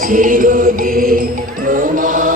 চিরদিন তোমার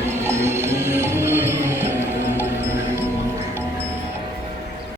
Thank you.